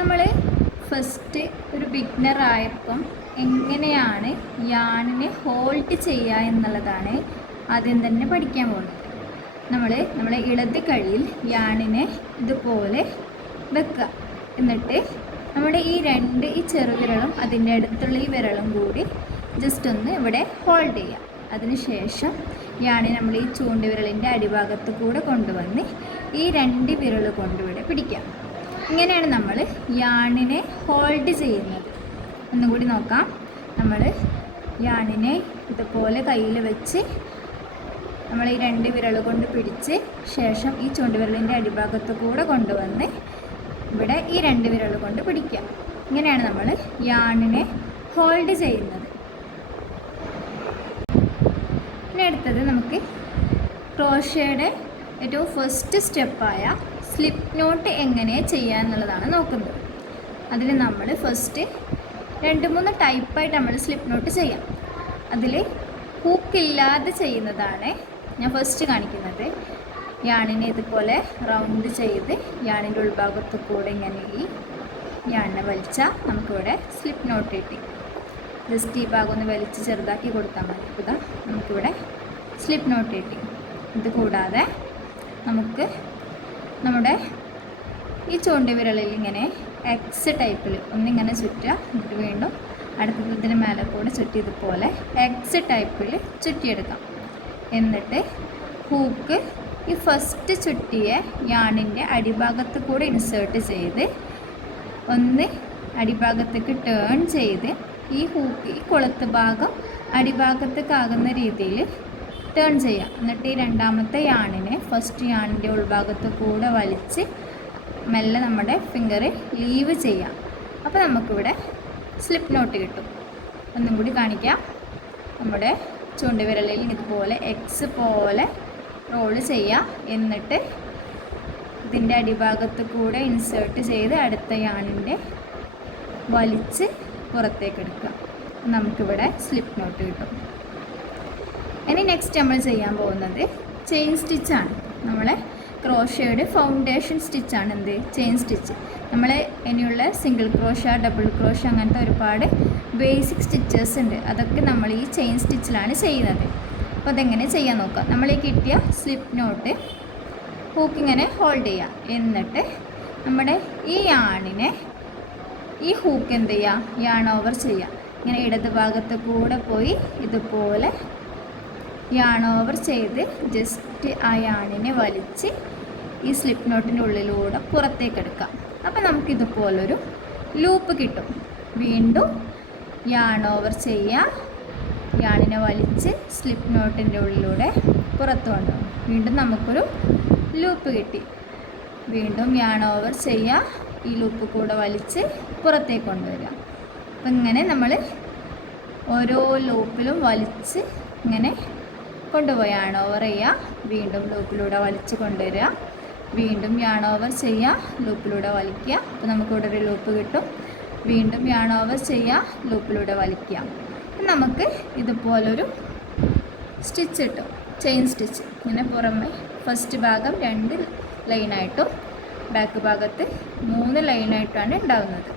നമ്മൾ ഫസ്റ്റ് ഒരു ബിഗ്നർ ആയപ്പം എങ്ങനെയാണ് യാണിനെ ഹോൾഡ് ചെയ്യുക എന്നുള്ളതാണ് ആദ്യം തന്നെ പഠിക്കാൻ പോകുന്നത്. നമ്മളെ ഇടത് കൈയിൽ യാണിനെ ഇതുപോലെ വെക്കുക. എന്നിട്ട് നമ്മുടെ ഈ ചെറുവിരലും അതിൻ്റെ അടുത്തുള്ള ഈ വിരലും കൂടി ജസ്റ്റ് ഒന്ന് ഇവിടെ ഹോൾഡ് ചെയ്യുക. അതിനുശേഷം യാണിനെ നമ്മൾ ഈ ചൂണ്ടുവിരലിൻ്റെ അടിഭാഗത്ത് കൂടെ കൊണ്ടുവന്ന് ഈ 2 വിരൽ കൊണ്ടിവിടെ പിടിക്കാം. ഇങ്ങനെയാണ് നമ്മൾ യാണിനെ ഹോൾഡ് ചെയ്യുന്നത്. ഒന്നുകൂടി നോക്കാം. നമ്മൾ യാണിനെ ഇതുപോലെ കയ്യിൽ വെച്ച് നമ്മൾ ഈ 2 വിരൽ കൊണ്ട് പിടിച്ച് ശേഷം ഈ ചൂണ്ടുവിരലിൻ്റെ അടിഭാഗത്ത് കൂടെ കൊണ്ടുവന്ന് ഇവിടെ ഈ 2 വിരൽ കൊണ്ട് പിടിക്കാം. ഇങ്ങനെയാണ് നമ്മൾ യാണിനെ ഹോൾഡ് ചെയ്യുന്നത്. ഇനി അടുത്തത് നമുക്ക് ക്രോഷയുടെ ഏറ്റവും ഫസ്റ്റ് സ്റ്റെപ്പായ സ്ലിപ്പ് നോട്ട് എങ്ങനെ ചെയ്യുക എന്നുള്ളതാണ് നോക്കുന്നത്. അതിൽ നമ്മൾ ഫസ്റ്റ് 2-3 ടൈപ്പായിട്ട് നമ്മൾ സ്ലിപ്പ് നോട്ട് ചെയ്യാം. അതിൽ ഹൂക്കില്ലാതെ ചെയ്യുന്നതാണ് ഞാൻ ഫസ്റ്റ് കാണിക്കുന്നത്. യാണിനെ ഇതുപോലെ റൗണ്ട് ചെയ്ത് യാണിൻ്റെ ഉൾഭാഗത്ത് കൂടെ ഇങ്ങനെ ഈ യാണിനെ വലിച്ചാൽ നമുക്കിവിടെ സ്ലിപ്പ് നോട്ട് കിട്ടി. ജസ്റ്റ് ഈ ഭാഗം ഒന്ന് വലിച്ച് ചെറുതാക്കി കൊടുത്താൽ മതി. ഇതാ നമുക്കിവിടെ സ്ലിപ്പ് നോട്ട് കിട്ടി. ഇത് കൂടാതെ നമുക്ക് നമ്മുടെ ഈ ചൂണ്ടുവിരലിൽ ഇങ്ങനെ എക്സ് ടൈപ്പിൽ ഒന്നിങ്ങനെ ചുറ്റുക. എന്നിട്ട് വീണ്ടും അടുത്തതിന് മേലെ കൂടെ ചുറ്റി ഇതുപോലെ എക്സ് ടൈപ്പിൽ ചുറ്റിയെടുക്കാം. എന്നിട്ട് ഹൂക്ക് ഈ ഫസ്റ്റ് ചുറ്റിയ യാണിൻ്റെ അടിഭാഗത്ത് കൂടെ ഇൻസേർട്ട് ചെയ്ത് ഒന്ന് അടിഭാഗത്തേക്ക് ടേൺ ചെയ്ത് ഈ ഹൂക്ക് ഈ കൊളുത്ത് ഭാഗം അടിഭാഗത്തേക്കാകുന്ന രീതിയിൽ ടേൺ ചെയ്യാം. എന്നിട്ട് ഈ രണ്ടാമത്തെ യാണിനെ ഫസ്റ്റ് യാണിൻ്റെ ഉൾഭാഗത്ത് കൂടെ വലിച്ച് മെല്ലെ നമ്മുടെ ഫിംഗർ ലീവ് ചെയ്യാം. അപ്പോൾ നമുക്കിവിടെ സ്ലിപ്പ് നോട്ട് കിട്ടും. ഒന്നും കൂടി കാണിക്കാം. നമ്മുടെ ചൂണ്ടുവിരലിൽ ഇതുപോലെ എക്സ് പോലെ റോള് ചെയ്യാം. എന്നിട്ട് ഇതിൻ്റെ അടിഭാഗത്ത് കൂടെ ഇൻസേർട്ട് ചെയ്ത് അടുത്ത യാണിൻ്റെ വലിച്ച് പുറത്തേക്ക് എടുക്കുക. നമുക്കിവിടെ സ്ലിപ്പ് നോട്ട് കിട്ടും. ഇനി നെക്സ്റ്റ് നമ്മൾ ചെയ്യാൻ പോകുന്നത് ചെയിൻ സ്റ്റിച്ചാണ്. നമ്മളെ ക്രോഷയുടെ ഫൗണ്ടേഷൻ സ്റ്റിച്ചാണ് എന്ത് ചെയിൻ സ്റ്റിച്ച്. നമ്മൾ ഇനിയുള്ള സിംഗിൾ ക്രോഷ, ഡബിൾ ക്രോഷ അങ്ങനത്തെ ഒരുപാട് ബേസിക് സ്റ്റിച്ചസ് ഉണ്ട്. അതൊക്കെ നമ്മൾ ഈ ചെയിൻ സ്റ്റിച്ചിലാണ് ചെയ്യുന്നത്. അപ്പോൾ അതെങ്ങനെ ചെയ്യാൻ നോക്കാം. നമ്മൾ ഈ കിട്ടിയ സ്ലിപ്പ് നോട്ട് ഹൂക്കിങ്ങനെ ഹോൾഡ് ചെയ്യുക. എന്നിട്ട് നമ്മുടെ ഈ യാണിനെ ഈ ഹൂക്ക് എന്ത് ചെയ്യുക, യാൺ ഓവർ ചെയ്യുക. ഇങ്ങനെ ഇടത് ഭാഗത്ത് കൂടെ പോയി ഇതുപോലെ യാൺ ഓവർ ചെയ്ത് ജസ്റ്റ് ആ യാണിനെ വലിച്ച് ഈ സ്ലിപ്പ് നോട്ടിൻ്റെ ഉള്ളിലൂടെ പുറത്തേക്ക് എടുക്കാം. അപ്പോൾ നമുക്കിതുപോലൊരു ലൂപ്പ് കിട്ടും. വീണ്ടും യാൺ ഓവർ ചെയ്യുക, യാണിനെ വലിച്ച് സ്ലിപ്പ് നോട്ടിൻ്റെ ഉള്ളിലൂടെ പുറത്ത് കൊണ്ടുപോകും. വീണ്ടും നമുക്കൊരു ലൂപ്പ് കിട്ടി. വീണ്ടും യാൺ ഓവർ ചെയ്യുക, ഈ ലൂപ്പ് കൂടെ വലിച്ച് പുറത്തേക്ക് കൊണ്ടുവരിക. അപ്പം ഇങ്ങനെ നമ്മൾ ഓരോ ലൂപ്പിലും വലിച്ച് ഇങ്ങനെ കൊണ്ടുപോയി യാൺ ഓവർ ചെയ്യുക, വീണ്ടും ലൂപ്പിലൂടെ വലിച്ച് കൊണ്ടുവരിക, വീണ്ടും യാൺ ഓവർ ചെയ്യുക, ലൂപ്പിലൂടെ വലിക്കുക. അപ്പോൾ നമുക്കിവിടെ ഒരു ലൂപ്പ് കിട്ടും. വീണ്ടും യാൺ ഓവർ ചെയ്യുക, ലൂപ്പിലൂടെ വലിക്കുക. നമുക്ക് ഇതുപോലൊരു സ്റ്റിച്ച് കിട്ടും, ചെയിൻ സ്റ്റിച്ച്. ഇങ്ങനെ പുറമെ ഫസ്റ്റ് ഭാഗം 2 ലൈനായിട്ടും ബാക്ക് ഭാഗത്ത് 3 ലൈനായിട്ടാണ് ഉണ്ടാകുന്നത്.